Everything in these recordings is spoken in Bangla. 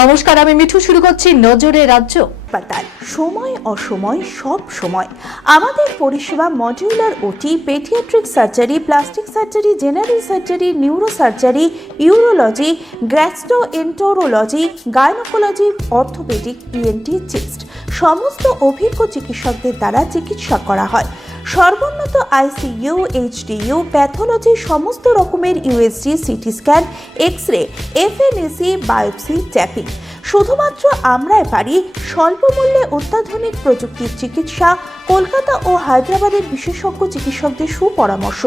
নমস্কার, আমি মিঠু। শুরু করছি নজরে রাজ্য। হাসপাতাল সময় অসময় সব সময় আমাদের পরিষেবা modular OT, paediatric surgery, plastic surgery, general surgery, neuro surgery, urology, gastroenterology, gynaecology, orthopaedic, ENT, chest সমস্ত অভিজ্ঞ চিকিৎসকদের দ্বারা চিকিৎসা করা হয়। সর্বোন্নত আইসিইউ, এইচডিইউ, প্যাথোলজি, সমস্ত রকমের USG, CT scan, X ray, FNAC, biopsy, tapping শুধুমাত্র আমরাই পারি। স্বল্প মূল্যে অত্যাধুনিক প্রযুক্তির চিকিৎসা, কলকাতা ও হায়দ্রাবাদের বিশেষজ্ঞ চিকিৎসকদের সুপরামর্শ,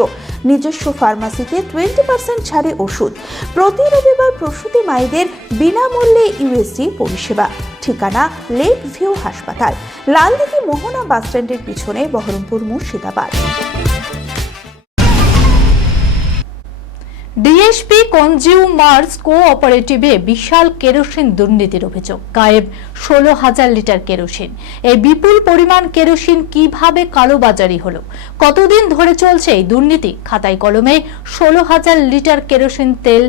নিজস্ব ফার্মাসিতে 20% ছাড়ে ওষুধ, প্রতি রবিবার প্রসূতি মায়েদের বিনামূল্যে ইউএসজি পরিষেবা। ঠিকানা লেক ভিউ হাসপাতাল, লালদিঘি মোহনা বাসস্ট্যান্ডের পিছনে, বহরমপুর, মুর্শিদাবাদ। ডিএসপি কনজিউমার্স কোঅপারেটিভে বিশাল কেরোসিন দুর্নীতির অভিযোগ। গায়েব 16,000 লিটার কেরোসিন। এই বিপুল পরিমাণ কেরোসিন কিভাবে কালোবাজারি হলো? কতদিন ধরে চলছে এই দুর্নীতি? খাতায় কলমে 16,000 লিটার কেরোসিন তেল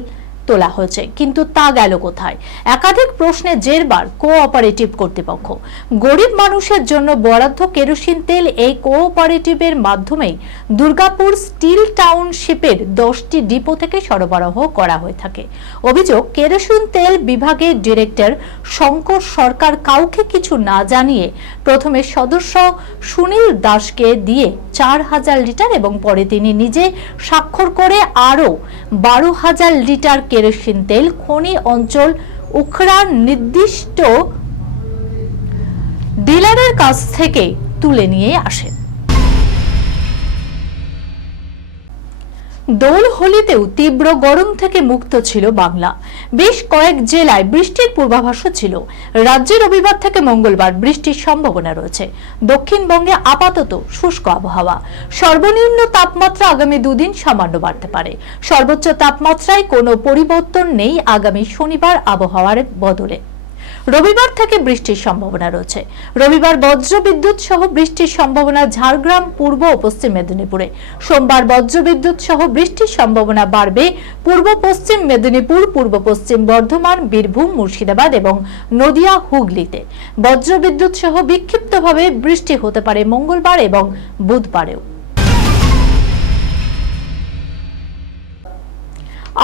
তোলা হয়েছে, কিন্তু তা গেল কোথায়? একাধিক প্রশ্নে জেরবার কোঅপারেটিভ কর্তৃপক্ষ। গরিব মানুষের জন্য বরাদ্দ কেরোসিন তেল এই কোঅপারেটিভের মাধ্যমেই দুর্গাপুর স্টিল টাউনশিপের 10টি ডিপো থেকে সরবরাহ করা হয়ে থাকে। অভিযোগ, কেরোসিন তেল বিভাগের ডিরেক্টর শঙ্কর সরকার কাউকে কিছু না জানিয়ে প্রথমে সদস্য সুনীল দাসকে দিয়ে 4,000 লিটার এবং পরে তিনি নিজে স্বাক্ষর করে আরও 12,000 লিটার কেরোসিন তেল খনি অঞ্চল উখড়ার নির্দিষ্ট ডিলারের কাছ থেকে তুলে নিয়ে আসেন। দোল হোলিতেও তীব্র গরম থেকে মুক্ত ছিল বাংলা। বেশ কয়েক জেলায় বৃষ্টির পূর্বাভাসও ছিল। রাজ্যে রবিবার থেকে মঙ্গলবার বৃষ্টির সম্ভাবনা রয়েছে। দক্ষিণবঙ্গে আপাতত শুষ্ক আবহাওয়া। সর্বনিম্ন তাপমাত্রা আগামী দুদিন সামান্য বাড়তে পারে। সর্বোচ্চ তাপমাত্রায় কোনো পরিবর্তন নেই আগামী শনিবার আবহাওয়ার বদলে। রবিবার থেকে বৃষ্টির সম্ভাবনা রয়েছে। রবিবার বজ্রবিদ্যুৎ সহ বৃষ্টির সম্ভাবনা ঝাড়গ্রাম, পূর্ব ও পশ্চিম মেদিনীপুরে। সোমবার বজ্রবিদ্যুৎ সহ বৃষ্টির সম্ভাবনা বাড়বে পূর্ব পশ্চিম মেদিনীপুর, পূর্ব পশ্চিম বর্ধমান, বীরভূম, মুর্শিদাবাদ এবং নদিয়া, হুগলিতে। বজ্রবিদ্যুৎ সহ বিক্ষিপ্তভাবে বৃষ্টি হতে পারে মঙ্গলবার এবং বুধবারেও।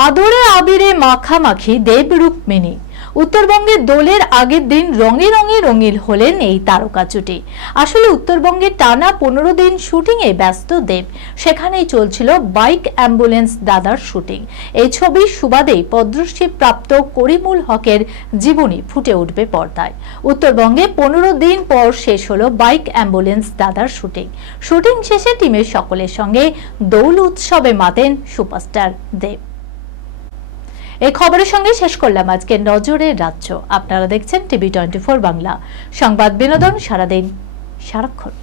আদরে আবিরে মাখামাখি দেব রুক্মিণী। উত্তরবঙ্গের দোলের আগের দিন রঙে রঙে রঙিন হলেন এই তারকা জুটি। আসলে উত্তরবঙ্গে টানা 15 দিন শুটিং এ ব্যস্ত দেব। সেখানেই চলছিল বাইক অ্যাম্বুলেন্স দাদার শুটিং। এই ছবির সুবাদেই পদ্মশ্রী প্রাপ্ত করিমুল হকের জীবনী ফুটে উঠবে পর্দায়। উত্তরবঙ্গে 15 দিন পর শেষ হলো বাইক অ্যাম্বুলেন্স দাদার শুটিং। শুটিং শেষে টিমের সকলের সঙ্গে দোল উৎসবে মাতেন সুপারস্টার দেব। এই খবরের সঙ্গে শেষ করলাম আজকে নজরের রাজ্য। আপনারা দেখছেন টিভি 24 বাংলা। সংবাদ বিনোদন সারাদিন সারাক্ষণ।